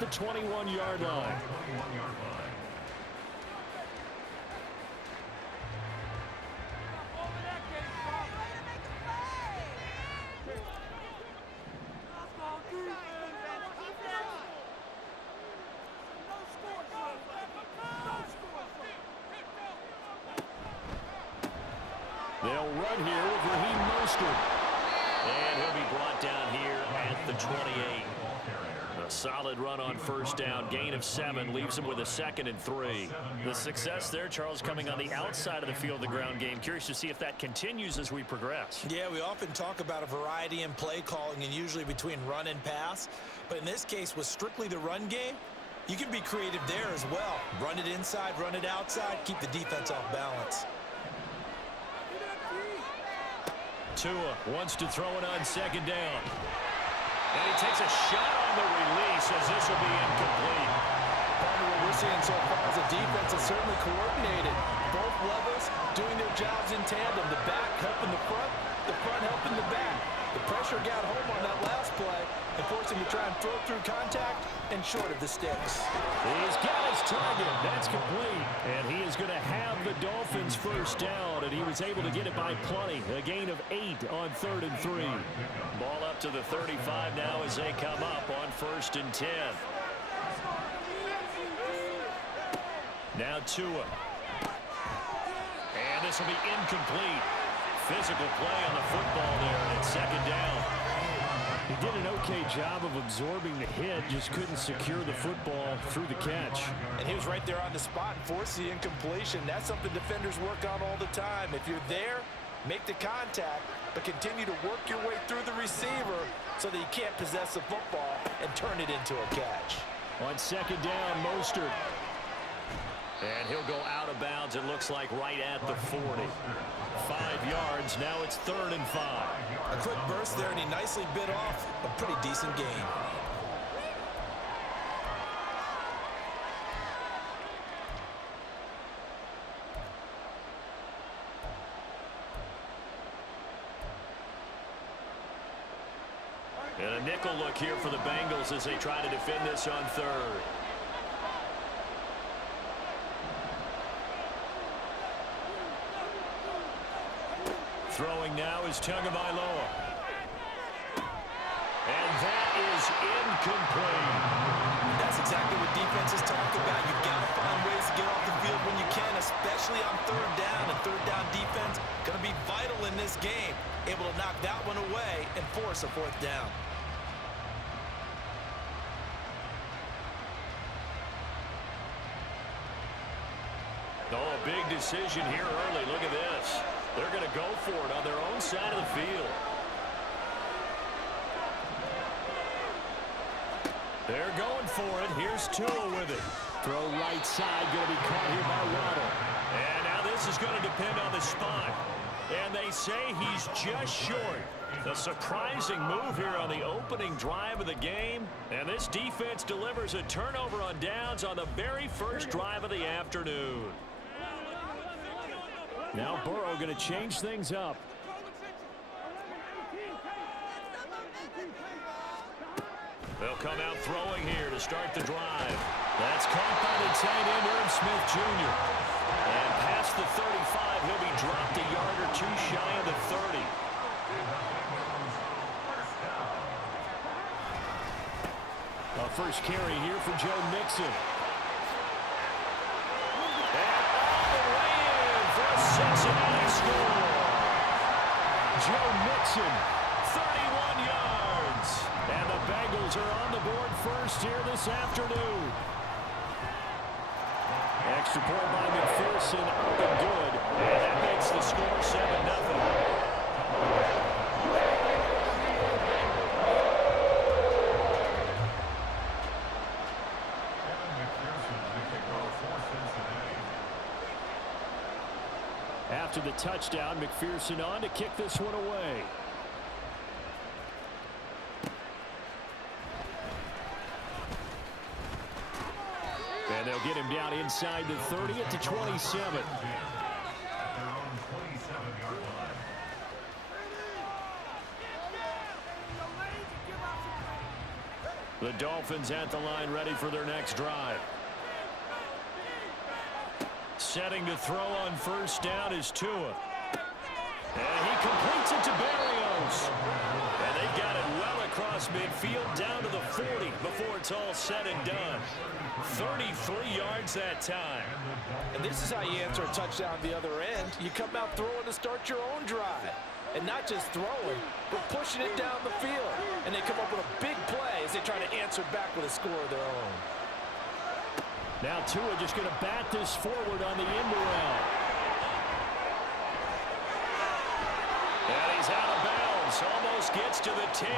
at the 21-yard line. They'll run here with Raheem Mostert. And he'll be brought down here at the 28. A solid run on first down. Gain of 7 leaves him with a 2nd and 3. The success there, Charles, coming on the outside of the field, the ground game. Curious to see if that continues as we progress. Yeah, we often talk about a variety in play calling and usually between run and pass. But in this case, with strictly the run game, you can be creative there as well. Run it inside, run it outside, keep the defense off balance. Tua wants to throw it on 2nd down. And he takes a shot on the release as this will be incomplete. What we're seeing so far is the defense is certainly coordinated. Both levels doing their jobs in tandem. The back helping the front helping the back. The pressure got home on that last play and forced him to try and throw through contact and short of the sticks. He's got his target. That's complete. And he is going to have the Dolphins first down, and he was able to get it by plenty. A gain of 8 on 3rd and 3. Ball up to the 35 now as they come up on 1st and 10. Now Tua. And this will be incomplete. Physical play on the football there, and it's 2nd down. He did an okay job of absorbing the hit, just couldn't secure the football through the catch. And he was right there on the spot and forced the incompletion. That's something defenders work on all the time. If you're there, make the contact, but continue to work your way through the receiver so that you can't possess the football and turn it into a catch. On 2nd down, Mostert. And he'll go out of bounds, it looks like, right at the 40. 5 yards, now it's 3rd and 5. A quick burst there, and he nicely bit off a pretty decent gain. And a nickel look here for the Bengals as they try to defend this on 3rd. Throwing now is Tagovailoa. And that is incomplete. That's exactly what defenses talk about. You've got to find ways to get off the field when you can, especially on 3rd down. And 3rd down defense going to be vital in this game. Able to knock that one away and force a 4th down. Oh, a big decision here early. Look at this. They're going to go for it on their own side of the field. They're going for it. Here's Tua with it. Throw right side, going to be caught here by Waddle. And now this is going to depend on the spot. And they say he's just short. A surprising move here on the opening drive of the game. And this defense delivers a turnover on downs on the very first drive of the afternoon. Now Burrow going to change things up. They'll come out throwing here to start the drive. That's caught by the tight end, Irv Smith Jr. And past the 35, he'll be dropped a yard or 2 shy of the 30. A first carry here for Joe Mixon. Cincinnati score. Joe Mixon, 31 yards. And the Bengals are on the board first here this afternoon. Extra point by McPherson, up and good. And that makes the score 7-0. After the touchdown, McPherson on to kick this one away. And they'll get him down inside the 30 at the 27. The The Dolphins at the line ready for their next drive. Setting to throw on first down is Tua. And he completes it to Berrios. And they've got it well across midfield down to the 40 before it's all said and done. 33 yards that time. And this is how you answer a touchdown the other end. You come out throwing to start your own drive. And not just throwing, but pushing it down the field. And they come up with a big play as they try to answer back with a score of their own. Now Tua just going to bat this forward on the end around. And he's out of bounds. Almost gets to the 10.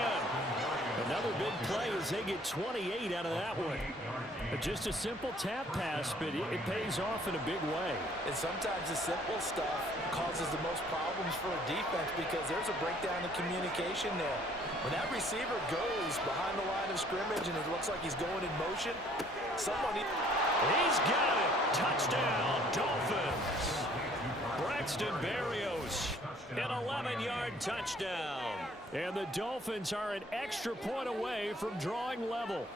Another big play as they get 28 out of that one. Just a simple tap pass, but it pays off in a big way. And sometimes the simple stuff causes the most problems for a defense because there's a breakdown in communication there. When that receiver goes behind the line of scrimmage and it looks like he's going in motion, he's got it. Touchdown, Dolphins. Braxton Berrios, an 11-yard touchdown. And the Dolphins are an extra point away from drawing level.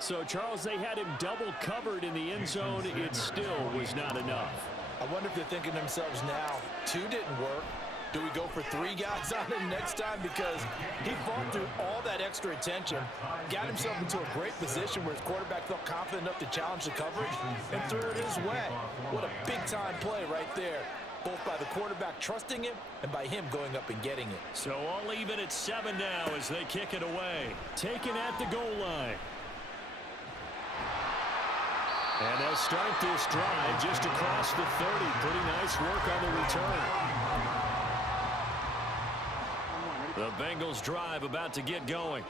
So, Charles, they had him double covered in the end zone. It still was not enough. I wonder if they're thinking to themselves now, 2 didn't work. Do we go for 3 guys on him next time? Because he fought through all that extra attention, got himself into a great position where his quarterback felt confident enough to challenge the coverage and threw it his way. What a big-time play right there, both by the quarterback trusting him and by him going up and getting it. So all even at 7 now as they kick it away. Taken at the goal line. And they'll start this drive just across the 30. Pretty nice work on the return. The Bengals drive about to get going.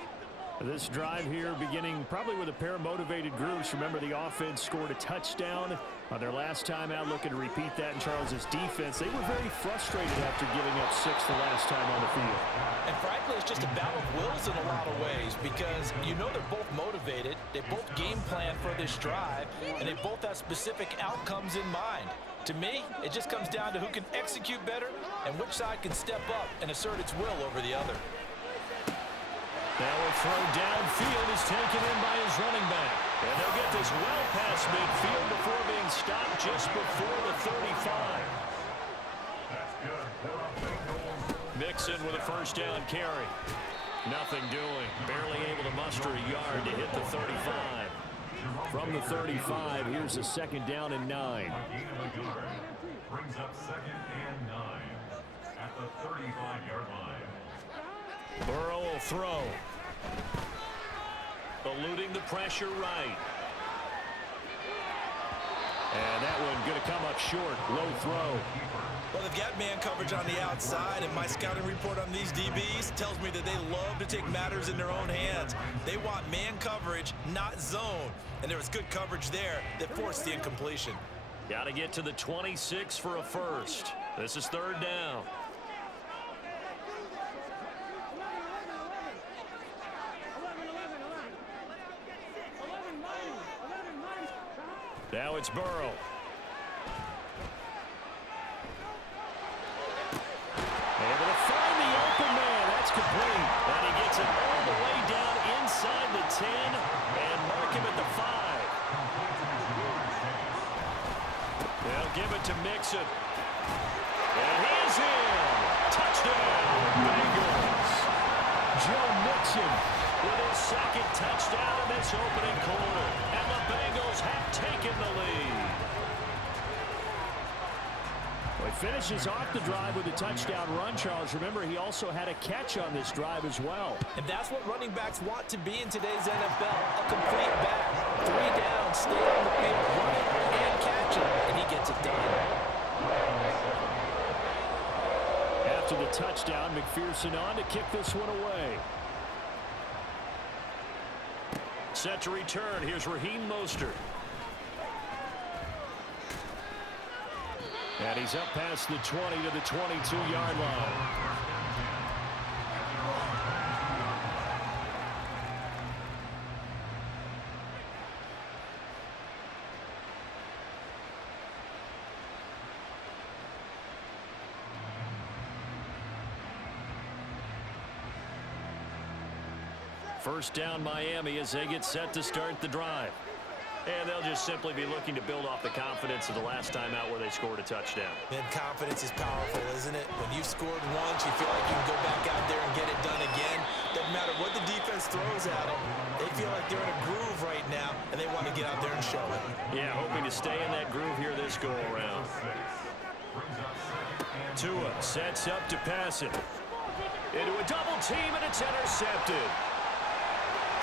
This drive here beginning probably with a pair of motivated groups. Remember, the offense scored a touchdown on their last time out, looking to repeat that in Charles's defense. They were very frustrated after giving up 6 the last time on the field. And frankly, it's just a battle of wills in a lot of ways because you know they're both motivated. They both game plan for this drive, and they both have specific outcomes in mind. To me, it just comes down to who can execute better and which side can step up and assert its will over the other. Now a throw downfield is taken in by his running back. And they'll get this well past midfield before being stopped just before the 35. Mixon with a first down carry. Nothing doing. Barely able to muster a yard to hit the 35. From the 35, here's a second down and 9. Brings up second and 9 at the 35-yard line. Burrow will throw. Eluding the pressure right. And that one going to come up short. Low throw. Well, they've got man coverage on the outside, and my scouting report on these DBs tells me that they love to take matters in their own hands. They want man coverage, not zone. And there was good coverage there that forced the incompletion. Got to get to the 26 for a first. This is third down. Now it's Burrow. Able to find the open man. That's complete. And he gets it all the way down inside the 10 and mark him at the 5. They'll give it to Mixon. And he's in. Touchdown, Bengals. Joe Mixon with his second touchdown in this opening quarter. And the Bengals have taken the lead. Well, he finishes off the drive with a touchdown run, Charles. Remember, he also had a catch on this drive as well. And that's what running backs want to be in today's NFL. A complete back. 3 down, stay on the field, run it and catch it. And he gets it done. After the touchdown, McPherson on to kick this one away. Set to return. Here's Raheem Mostert. And he's up past the 20 to the 22-yard line. First down Miami as they get set to start the drive. And they'll just simply be looking to build off the confidence of the last time out where they scored a touchdown. And confidence is powerful, isn't it? When you've scored once, you feel like you can go back out there and get it done again. Doesn't matter what the defense throws at them. They feel like they're in a groove right now, and they want to get out there and show it. Yeah, hoping to stay in that groove here this go-around. Tua sets up to pass it. Into a double team, and it's intercepted.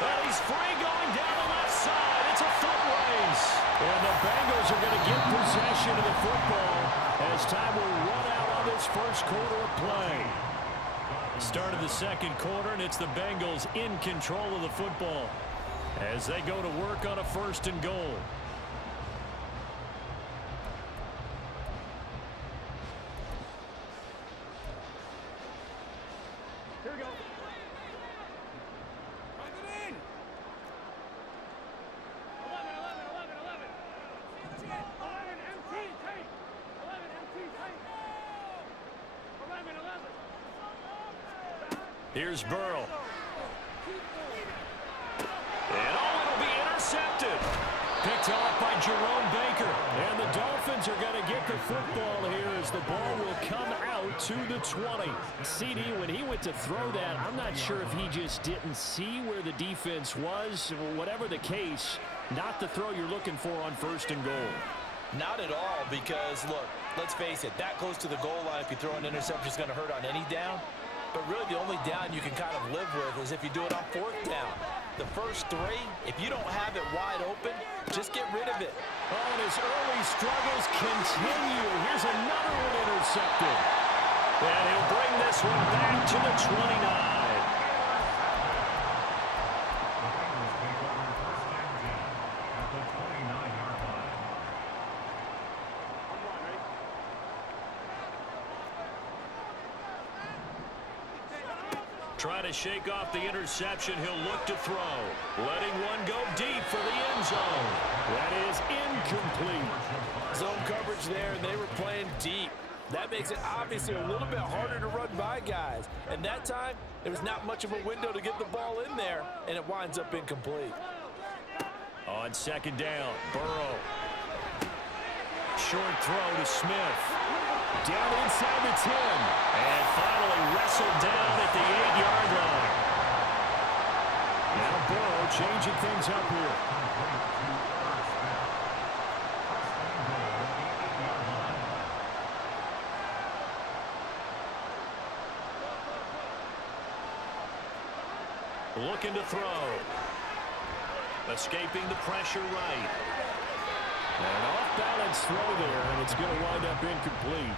And he's free going down the left side. It's a foot race. And the Bengals are going to get possession of the football as time will run out on this first quarter of play. Start of the second quarter, and it's the Bengals in control of the football as they go to work on a first and goal. Here we go. Here's Burrow. And it'll be intercepted. Picked off by Jerome Baker. And the Dolphins are going to get the football here as the ball will come out to the 20. CD, when he went to throw that, I'm not sure if he just didn't see where the defense was. Whatever the case, not the throw you're looking for on first and goal. Not at all, because, look, let's face it, that close to the goal line, if you throw an interception, is going to hurt on any down. But really, the only down you can kind of live with is if you do it on fourth down. The first three, if you don't have it wide open, just get rid of it. Oh, and his early struggles continue. Here's another one intercepted. And he'll bring this one back to the 29. Trying to shake off the interception, he'll look to throw. Letting one go deep for the end zone. That is incomplete. Zone coverage there, and they were playing deep. That makes it obviously a little bit harder to run by guys. And that time, there was not much of a window to get the ball in there, and it winds up incomplete. On second down, Burrow. Short throw to Smith. Down inside the 10. And finally wrestled down at the 8-yard line. Now Burrow changing things up here. Looking to throw. Escaping the pressure right. An off-balance throw there, and it's going to wind up incomplete.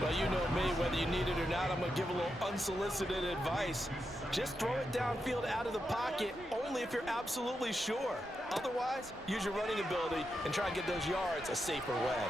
Well, you know me, whether you need it or not, I'm going to give a little unsolicited advice. Just throw it downfield out of the pocket, only if you're absolutely sure. Otherwise, use your running ability and try and get those yards a safer way.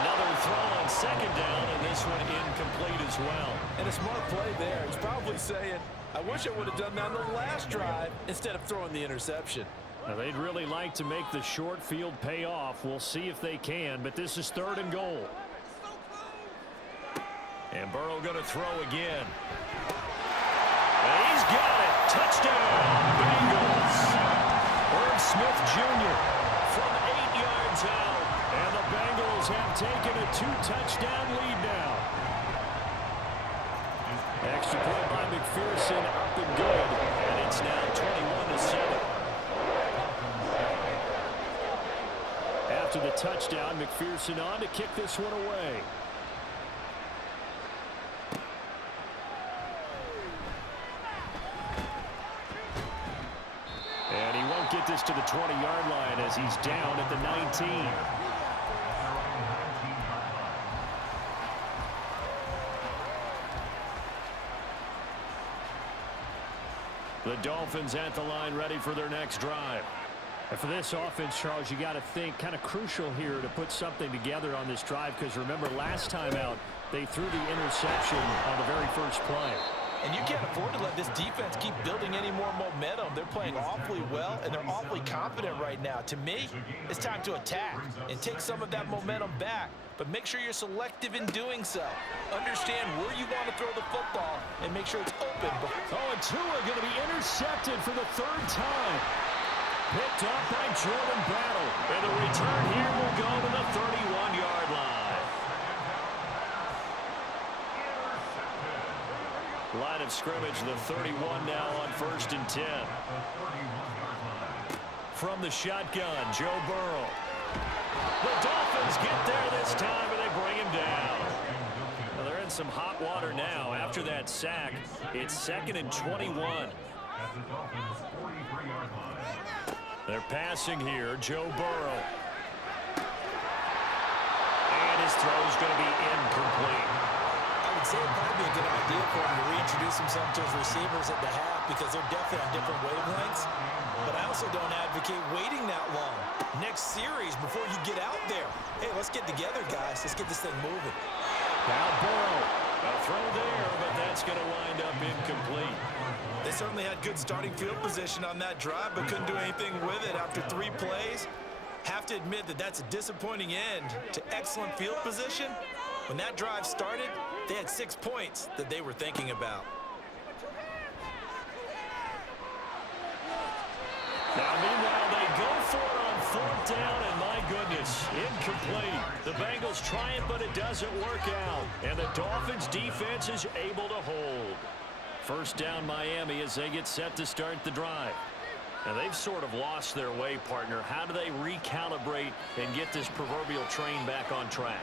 Another throw on second down, and this one incomplete as well. And a smart play there. He's probably saying, I wish I would have done that on the last drive instead of throwing the interception. Now, they'd really like to make the short field pay off. We'll see if they can, but this is third and goal. And Burrow going to throw again. And he's got it. Touchdown, Bengals. Irv Smith Jr. from 8 yards out. And the Bengals have taken a 2-touchdown lead now. Extra point by McPherson, up and good. And it's now 21-7. After the touchdown, McPherson on to kick this one away. And he won't get this to the 20-yard line as he's down at the 19. The Dolphins at the line, ready for their next drive. And for this offense, Charles, you got to think kind of crucial here to put something together on this drive, because remember last time out, they threw the interception on the very first play. And you can't afford to let this defense keep building any more momentum. They're playing awfully well, and they're awfully confident right now. To me, it's time to attack and take some of that momentum back. But make sure you're selective in doing so. Understand where you want to throw the football and make sure it's open. Oh, and Tua going to be intercepted for the third time. Picked up by Jordan Battle. And the return here will go to the 31-yard line. Line of scrimmage, the 31 now on 1st and 10. From the shotgun, Joe Burrow. The Dolphins get there this time, and they bring him down. Well, they're in some hot water now. After that sack, it's 2nd and 21. They're passing here, Joe Burrow. And his throw's going to be incomplete. I would say it'd probably be a good idea for him to reintroduce himself to his receivers at the half because they're definitely on different wavelengths. But I also don't advocate waiting that long. Next series before you get out there. Hey, let's get together, guys. Let's get this thing moving. Now Burrow. A throw there, but that's going to wind up incomplete. They certainly had good starting field position on that drive, but couldn't do anything with it after 3 plays. Have to admit that that's a disappointing end to excellent field position. When that drive started, they had 6 points that they were thinking about. Now, meanwhile, they go for it on 4th down, and my goodness, incomplete. The Bengals try it, but it doesn't work out. And the Dolphins' defense is able to hold. 1st down, Miami, as they get set to start the drive. Now, they've sort of lost their way, partner. How do they recalibrate and get this proverbial train back on track?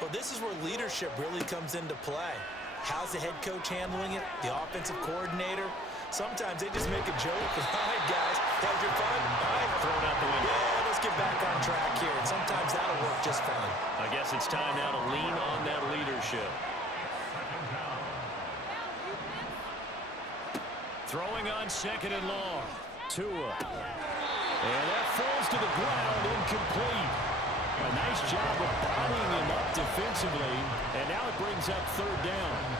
Well, this is where leadership really comes into play. How's the head coach handling it? The offensive coordinator? Sometimes they just make a joke. All right, guys, had your fun? All right, Throw it out the window. Yeah, let's get back on track here. And sometimes that'll work just fine. I guess it's time now to lean on that leadership. Throwing on 2nd and long. Tua. And that falls to the ground, incomplete. A nice job of bodying him up defensively. And now it brings up 3rd down.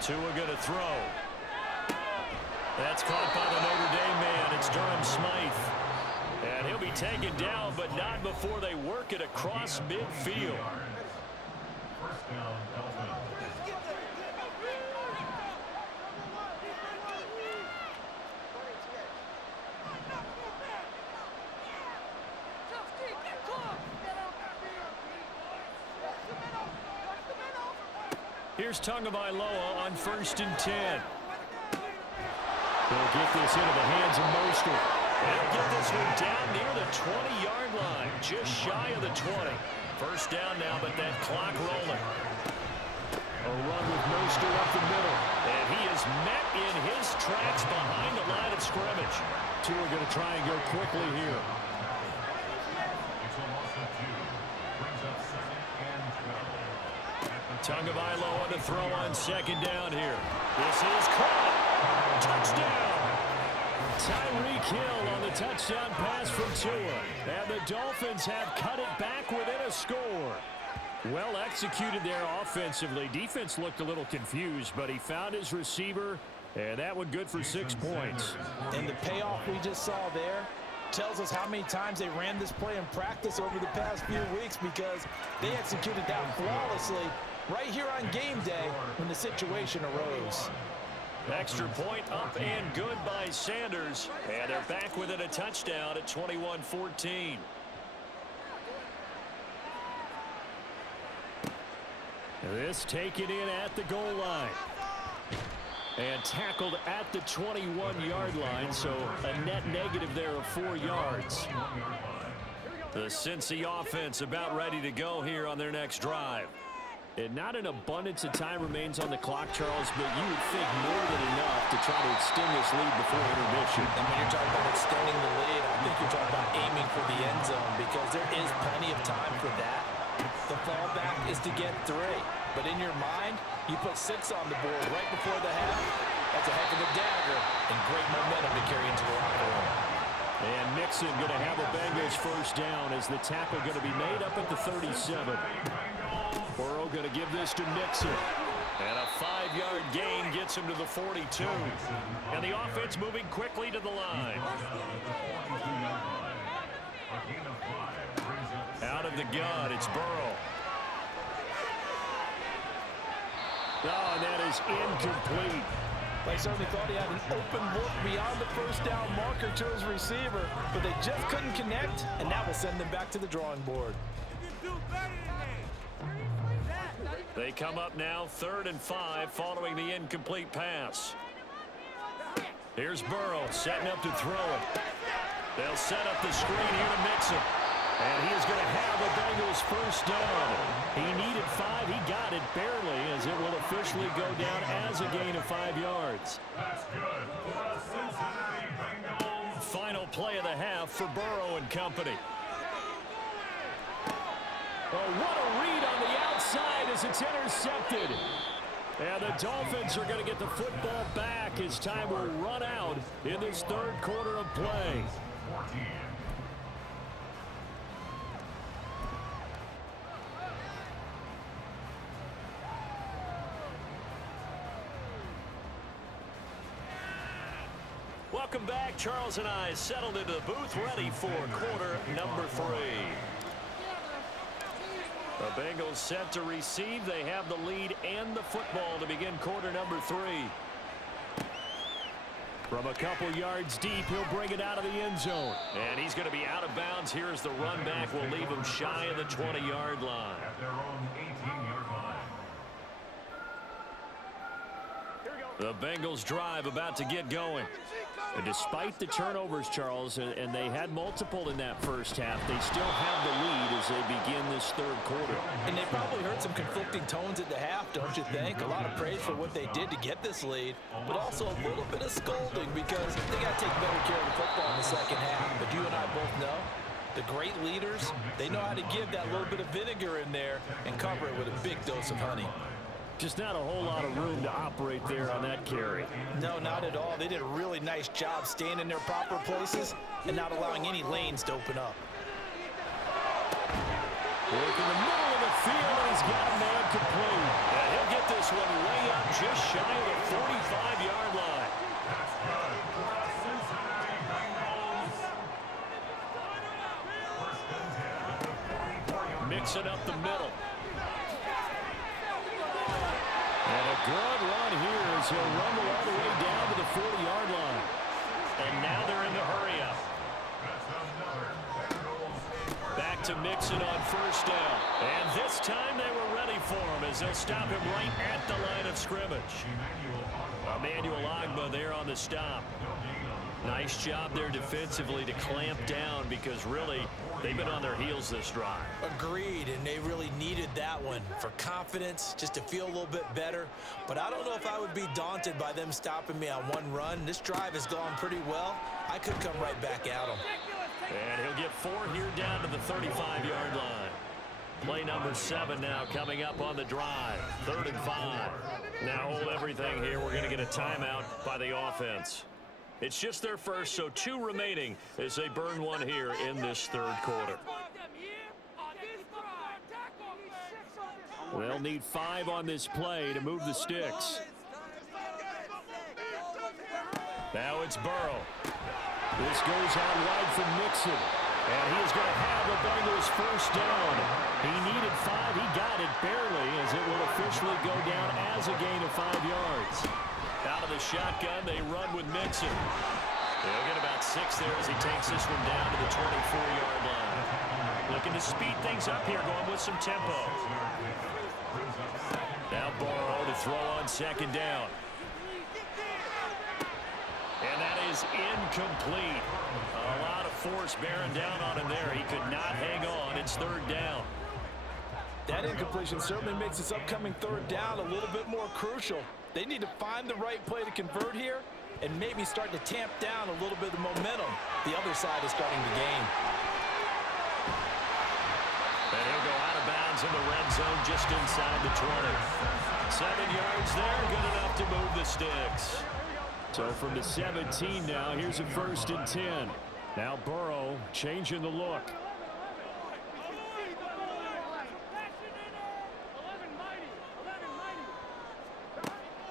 Tua going to throw. That's caught by the Notre Dame man. It's Durham Smythe. And he'll be taken down, but not before they work it across midfield. 1st down, Dolphins. Here's Tagovailoa on 1st and 10. They'll get this into the hands of Mostert. They'll get this one down near the 20-yard line, just shy of the 20. 1st down now, but that clock rolling. A run with Mostert up the middle. And he is met in his tracks behind the line of scrimmage. Tua going to try and go quickly here. It's a loss of 2. Brings up 2nd and 12. Tagovailoa to throw on 2nd down here. This is caught. Touchdown. Tyreek Hill on the touchdown pass from Tua. And the Dolphins have cut it back within a score. Well executed there offensively. Defense looked a little confused, but he found his receiver, and that one good for 6 points. And the payoff we just saw there tells us how many times they ran this play in practice over the past few weeks because they executed that flawlessly right here on game day when the situation arose. Extra point up and good by Sanders. And they're back within a touchdown at 21-14. This taken in at the goal line. And tackled at the 21-yard line, so a net negative there of 4 yards. The Cincy offense about ready to go here on their next drive. And not an abundance of time remains on the clock, Charles, but you would think more than enough to try to extend this lead before intermission. And when you're talking about extending the lead, I think you're talking about aiming for the end zone because there is plenty of time for that. The fallback is to get 3. But in your mind, you put 6 on the board right before the half. That's a heck of a dagger and great momentum to carry into the locker room. And Mixon going to have a Bengals first down as the tackle going to be made up at the 37. Burrow going to give this to Mixon. And a 5-yard gain gets him to the 42. And the offense moving quickly to the line. Out of the gun, it's Burrow. Oh, and that is incomplete. They certainly thought he had an open look beyond the first down marker to his receiver, but they just couldn't connect, and that will send them back to the drawing board. They come up now 3rd and 5 following the incomplete pass. Here's Burrow setting up to throw it. They'll set up the screen here to Mixon. And he is going to have a Bengals first down. He needed 5. He got it barely, as it will officially go down as a gain of 5 yards. That's good for the Cincinnati Bengals. Final play of the half for Burrow and company. Oh, what a read on the outside as it's intercepted. And the Dolphins are going to get the football back as time will run out in this 3rd quarter of play. 14. Welcome back. Charles and I settled into the booth, ready for quarter number 3. The Bengals set to receive. They have the lead and the football to begin quarter number 3. From a couple yards deep, he'll bring it out of the end zone. And he's going to be out of bounds. Here's the run back. Will leave him shy of the 20-yard line. At their own 18-yard line. The Bengals drive about to get going. And despite the turnovers, Charles, and they had multiple in that first half, they still have the lead as they begin this 3rd quarter. And they probably heard some conflicting tones at the half, don't you think? A lot of praise for what they did to get this lead, but also a little bit of scolding because they got to take better care of the football in the second half. But you and I both know the great leaders, they know how to give that little bit of vinegar in there and cover it with a big dose of honey. Just not a whole lot of room to operate there on that carry. No, not at all. They did a really nice job staying in their proper places and not allowing any lanes to open up. Work in the middle of the field, and he's got a man complete. And he'll get this one way up just shy of the 45-yard line. That's good for the Cincinnati Bengals. 1st and 10 at the 44-yard line. Mixing up the middle. And a good run here as he'll rumble all the way down to the 40-yard line. And now they're in the hurry-up. That's another Bengals. Back to Mixon on first down. And this time they were ready for him as they'll stop him right at the line of scrimmage. Emmanuel Ogbah there on the stop. Nice job there defensively to clamp down because really they've been on their heels this drive. Agreed, and they really needed that one for confidence, just to feel a little bit better. But I don't know if I would be daunted by them stopping me on one run. This drive has gone pretty well. I could come right back at them. And he'll get 4 here down to the 35-yard line. Play number 7 now coming up on the drive. 3rd and 5. Now hold everything here. We're going to get a timeout by the offense. It's just their first, so 2 remaining as they burn one here in this 3rd quarter. They'll need 5 on this play to move the sticks. Now it's Burrow. This goes out wide from Mixon. And he is going to have the Bengals first down. He needed 5. He got it barely as it will officially go down as a gain of 5 yards. Out of the shotgun, they run with Mixon. They'll get about 6 there as he takes this one down to the 24-yard line. Looking to speed things up here, going with some tempo. Now Burrow to throw on 2nd down. And that is incomplete. A lot of force bearing down on him there. He could not hang on. It's 3rd down. That incompletion certainly makes this upcoming 3rd down a little bit more crucial. They need to find the right play to convert here and maybe start to tamp down a little bit of the momentum the other side is starting to gain. And he'll go out of bounds in the red zone just inside the 20. 7 yards there, good enough to move the sticks. So from the 17 now, here's a 1st and 10. Now Burrow changing the look.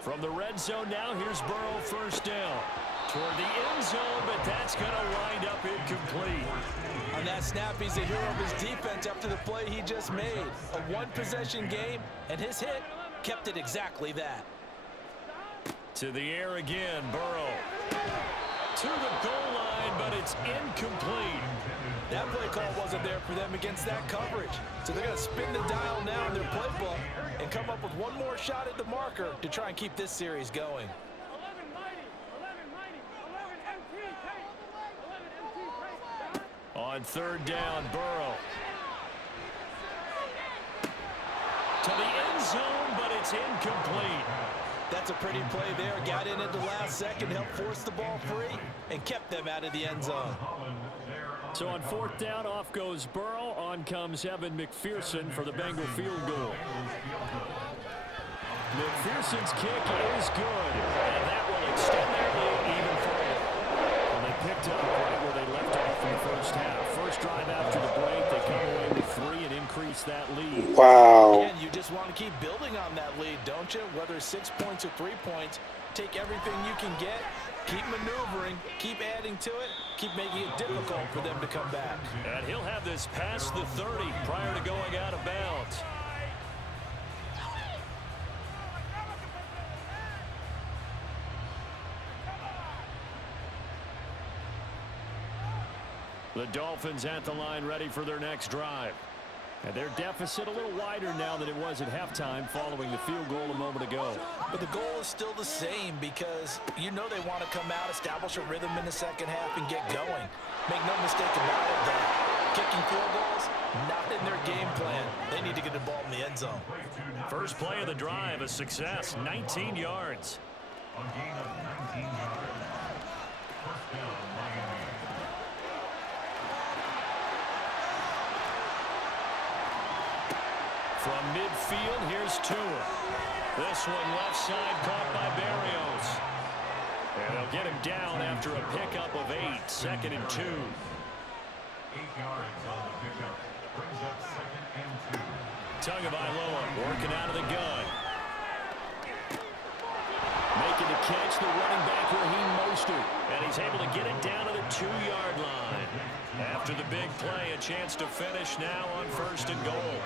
From the red zone now, here's Burrow 1st down. Toward the end zone, but that's going to wind up incomplete. On that snap, he's a hero of his defense after the play he just made. A one-possession game, and his hit kept it exactly that. To the air again, Burrow. To the goal line, but it's incomplete. That play call wasn't there for them against that coverage. So they're going to spin the dial now in their playbook and come up with one more shot at the marker to try and keep this series going. On 3rd down, Burrow. To the end zone, but it's incomplete. That's a pretty play there. Got in at the last second, helped force the ball free, and kept them out of the end zone. So on 4th down, off goes Burrow. On comes Evan McPherson for the Bengal field goal. McPherson's kick is good, and that will extend their lead even further. And they picked up right where they left off in the 1st half. First drive after the break, they come away with 3 and increase that lead. Wow. Again, you just want to keep building on that lead, don't you? Whether 6 points or 3 points, take everything you can get, keep maneuvering, keep adding to it, keep making it difficult for them to come back. And he'll have this past the 30 prior to going out of bounds. The Dolphins at the line ready for their next drive. And their deficit a little wider now than it was at halftime following the field goal a moment ago. But the goal is still the same because you know they want to come out, establish a rhythm in the second half, and get going. Make no mistake about it, though. Kicking field goals, not in their game plan. They need to get the ball in the end zone. First play of the drive, a success, 19 yards. A gain of 19 yards. First down, Miami. From midfield, here's Tua. This one left side caught by Berrios. And they'll get him down after a pickup of 8, 2nd and 2. 8 yards on the pickup. Brings up 2nd and 2. Tagovailoa working out of the gun. Making the catch, the running back Raheem Mostert. And he's able to get it down to the 2-yard line. After the big play, a chance to finish now on 1st and goal.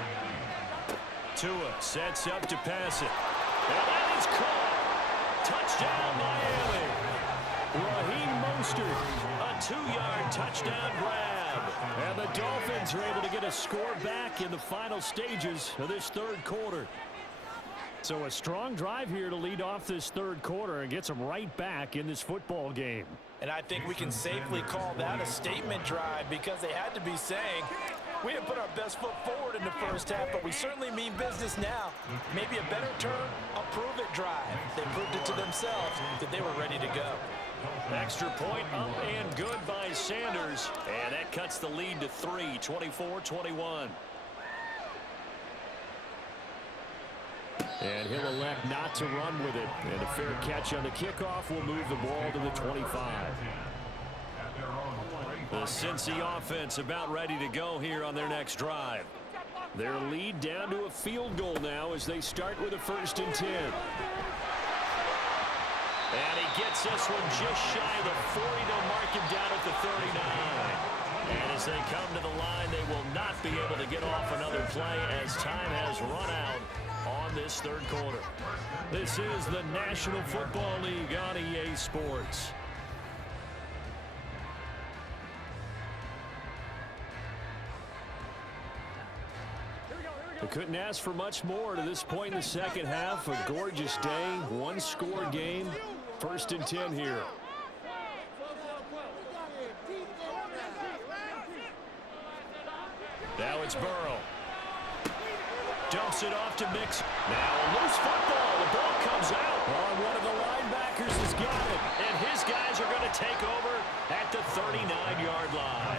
Tua sets up to pass it. And that is caught. Touchdown, Miami. Raheem Mostert, a 2-yard touchdown grab. And the Dolphins are able to get a score back in the final stages of this 3rd quarter. So a strong drive here to lead off this 3rd quarter and gets them right back in this football game. And I think we can safely call that a statement drive because they had to be saying, we didn't put our best foot forward in the 1st half, but we certainly mean business now. Maybe a better term, a prove-it drive. They proved it to themselves that they were ready to go. Extra point up and good by Sanders. And that cuts the lead to 3, 24-21. And he'll elect not to run with it. And a fair catch on the kickoff will move the ball to the 25. The Cincy offense about ready to go here on their next drive. Their lead down to a field goal now as they start with a 1st and 10. And he gets this one just shy of the 40. They'll mark him down at the 39. And as they come to the line, they will not be able to get off another play as time has run out on this 3rd quarter. This is the National Football League on EA Sports. They couldn't ask for much more to this point in the 2nd half. A gorgeous day, 1-score game. 1st and 10 here. Now it's Burrow. Dumps it off to Mix. Now a loose football. The ball comes out. One of the linebackers has got it. And his guys are going to take over at the 39-yard line.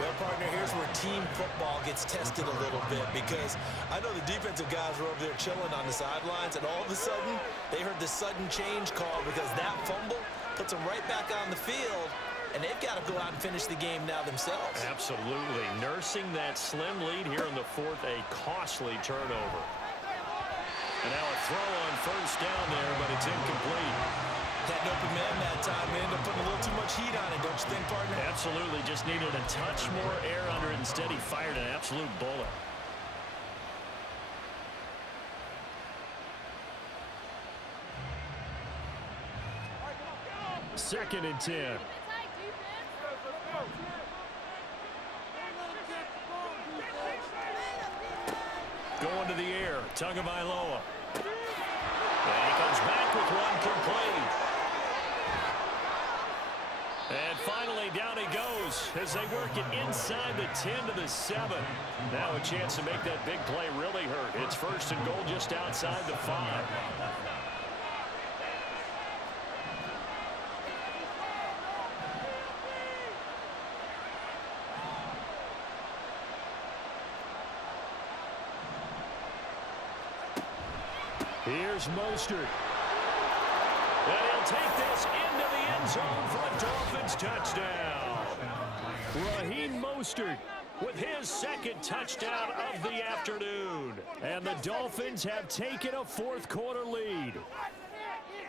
Well, partner, here's where team football gets tested a little bit because I know the defensive guys were over there chilling on the sidelines, and all of a sudden, they heard the sudden change call because that fumble puts them right back on the field, and they've got to go out and finish the game now themselves. Absolutely. Nursing that slim lead here in the fourth, a costly turnover. And now a throw on first down there, but it's incomplete. Had an open man that time. They ended up putting a little too much heat on it, don't you think, partner? Absolutely. Just needed a touch more air under it. Instead, he fired an absolute bullet. Second and 10. Going to the air, Tagovailoa. And he comes back with one complete. And finally, down he goes as they work it inside the 10 to the 7. Now a chance to make that big play really hurt. It's first and goal just outside the 5. Here's Mostert. And he'll take this into the end zone for a Dolphins touchdown. Raheem Mostert with his second touchdown of the afternoon. And the Dolphins have taken a fourth quarter lead.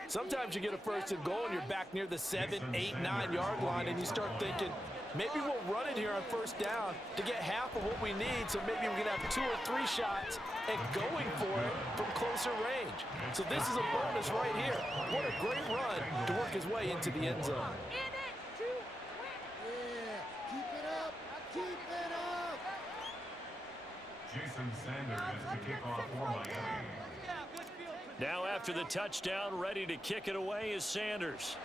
Sometimes you get a first and goal and you're back near the 7, 8, 9-yard line, and you start thinking, maybe we'll run it here on first down to get half of what we need, so maybe we can have 2 or 3 shots and going for it from closer range. So this is a bonus right here. What a great run to work his way into the end zone. Jason Sanders to kick off for Miami. Now after the touchdown, ready to kick it away is Sanders.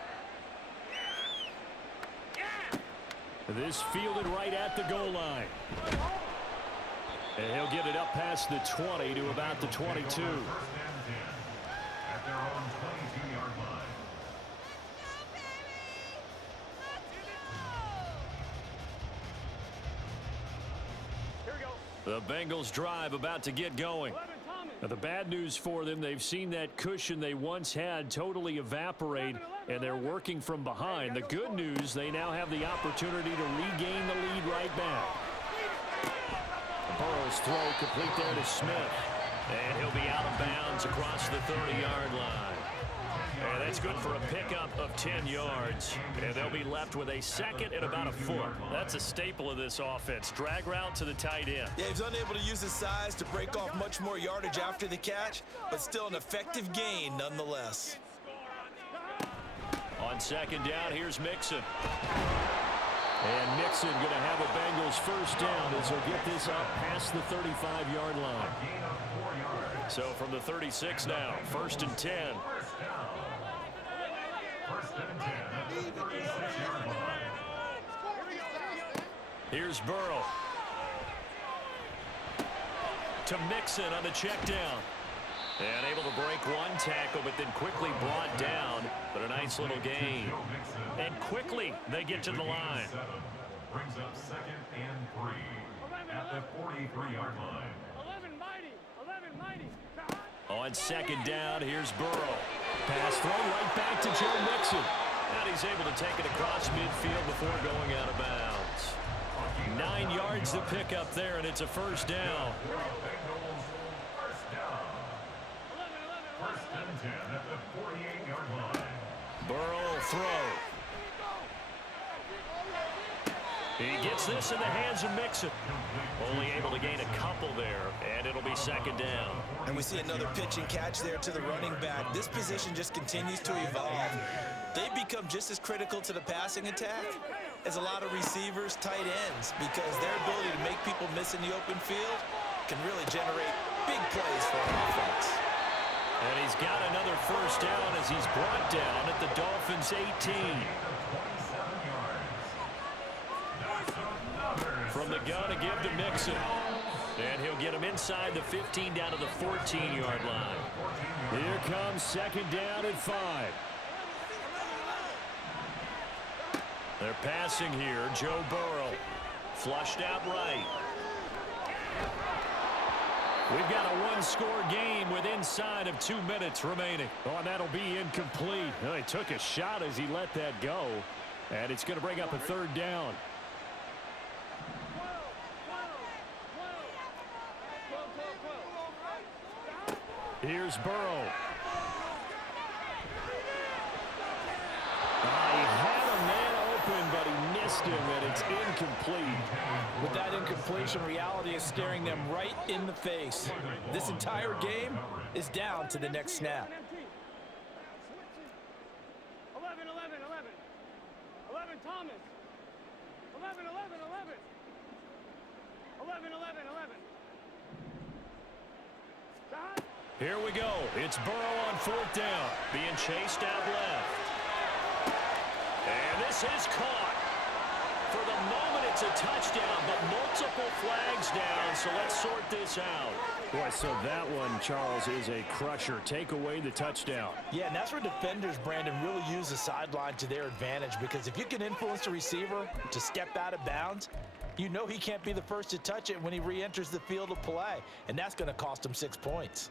This fielded right at the goal line. And he'll get it up past the 20 to about the 22. First and 10 at their own 22-yard line. The Bengals drive about to get going. Now, the bad news for them, they've seen that cushion they once had totally evaporate, and they're working from behind. The good news, they now have the opportunity to regain the lead right back. Burrow's throw complete there to Smith. And he'll be out of bounds across the 30-yard line. And that's good for a pickup of 10 yards. And they'll be left with a second and about a foot. That's a staple of this offense. Drag route to the tight end. Yeah, he's unable to use his size to break off much more yardage after the catch, but still an effective gain nonetheless. On second down, here's Mixon. And Mixon going to have a Bengals first down as he'll get this up past the 35-yard line. So from the 36 now, first and 10. First and 10 at the 36-yard line. Here's Burrow. To Mixon on the check down. And able to break one tackle, but then quickly brought down. But a nice little gain. And quickly they get to the line. Brings up second and 3 at the 43-yard line. On second down, here's Burrow. Pass thrown right back to Joe Mixon. And he's able to take it across midfield before going out of bounds. 9 yards to pick up there, and it's a first down. First and 10 at the 48-yard line. Burrow will throw. He gets this in the hands of Mixon. Only able to gain a couple there, and it'll be second down. And we see another pitch and catch there to the running back. This position just continues to evolve. They become just as critical to the passing attack as a lot of receivers, tight ends, because their ability to make people miss in the open field can really generate big plays for an offense. And he's got another first down as he's brought down at the Dolphins' 18. From the gun to give to Mixon. And he'll get him inside the 15 down to the 14-yard line. Here comes second down and 5. They're passing here. Joe Burrow. Flushed out right. We've got a one-score game with inside of 2 minutes remaining. Oh, and that'll be incomplete. Well, he took a shot as he let that go, and it's going to bring up a third down. Here's Burrow. He had a man open, but he missed him, and it's incomplete. With that incompletion, reality is staring them right in the face. This entire game is down to the next snap. 11, 11, 11. 11, Thomas. 11, 11, 11. 11, 11, 11. Here we go. It's Burrow on fourth down. Being chased out left. And this is caught. For the moment, it's a touchdown, but multiple flags down, so let's sort this out. Boy, so that one, Charles, is a crusher. Take away the touchdown. Yeah, and that's where defenders, Brandon, really use the sideline to their advantage, because if you can influence the receiver to step out of bounds, you know he can't be the first to touch it when he re-enters the field of play, and that's going to cost him 6 points.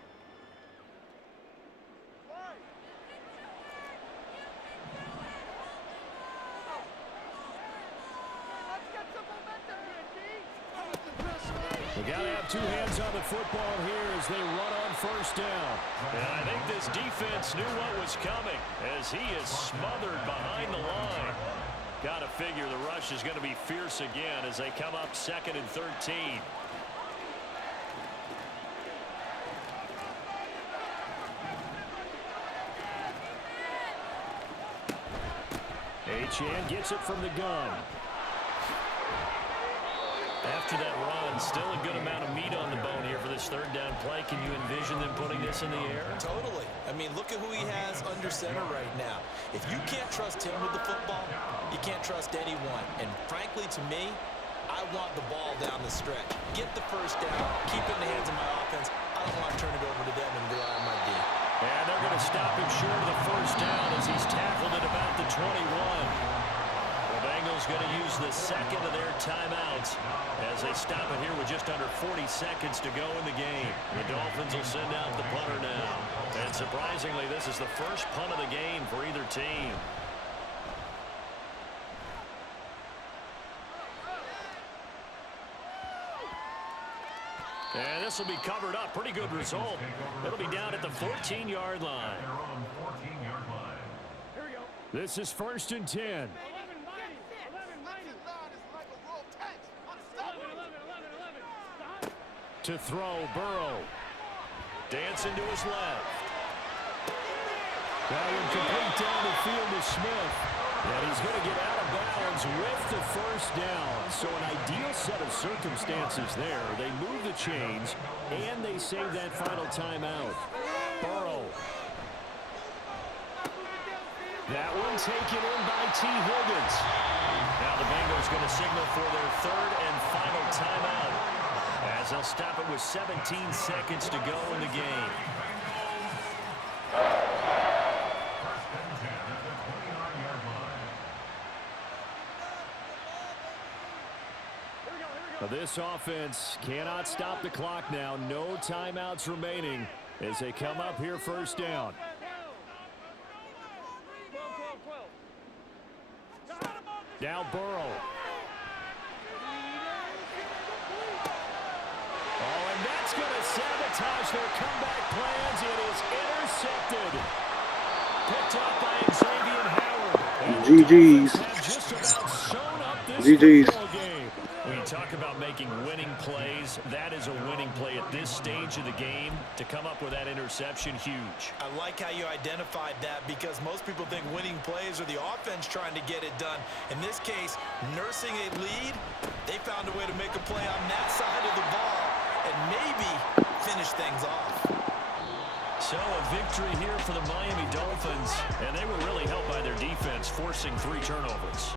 We got to have two hands on the football here as they run on first down. And I think this defense knew what was coming as he is smothered behind the line. Got to figure the rush is going to be fierce again as they come up 2nd and 13. Achane gets it from the gun. After that run, still a good amount of meat on the bone here for this third down play. Can you envision them putting this in the air? Totally. I mean, look at who he has under center right now. If you can't trust him with the football, you can't trust anyone. And frankly, to me, I want the ball down the stretch. Get the first down, keep it in the hands of my offense. I don't want to turn it over to them and rely on my D. And they're going to stop him short of the first down as he's tackled at about the 21. Bengals going to use the second of their timeouts as they stop it here with just under 40 seconds to go in the game. The Dolphins will send out the punter now. And surprisingly, this is the first punt of the game for either team. And this will be covered up. Pretty good result. It'll be down at the 14-yard line. This is 1st and 10. To throw, Burrow. Dancing to his left. Now incomplete down the field to Smith. And he's going to get out of bounds with the first down. So an ideal set of circumstances there. They move the chains, and they save that final timeout. Burrow. That one taken in by T. Higgins. Now the Bengals going to signal for their third and final timeout, as they'll stop it with 17 seconds to go in the game. This offense cannot stop the clock now. No timeouts remaining as they come up here first down. Now Burrow. Oh, and that's going to sabotage their comeback plans. It is intercepted. Picked up by Xavier Howard. GG's. GG's. When you talk about making winning plays, that is a winning play at this stage of the game. To come up with that interception, huge. I like how you identified that, because most people think winning plays are the offense trying to get it done. In this case, nursing a lead, they found a way to make a play on that side of the ball and maybe finish things off. So a victory here for the Miami Dolphins, and they were really helped by their defense, forcing 3 turnovers.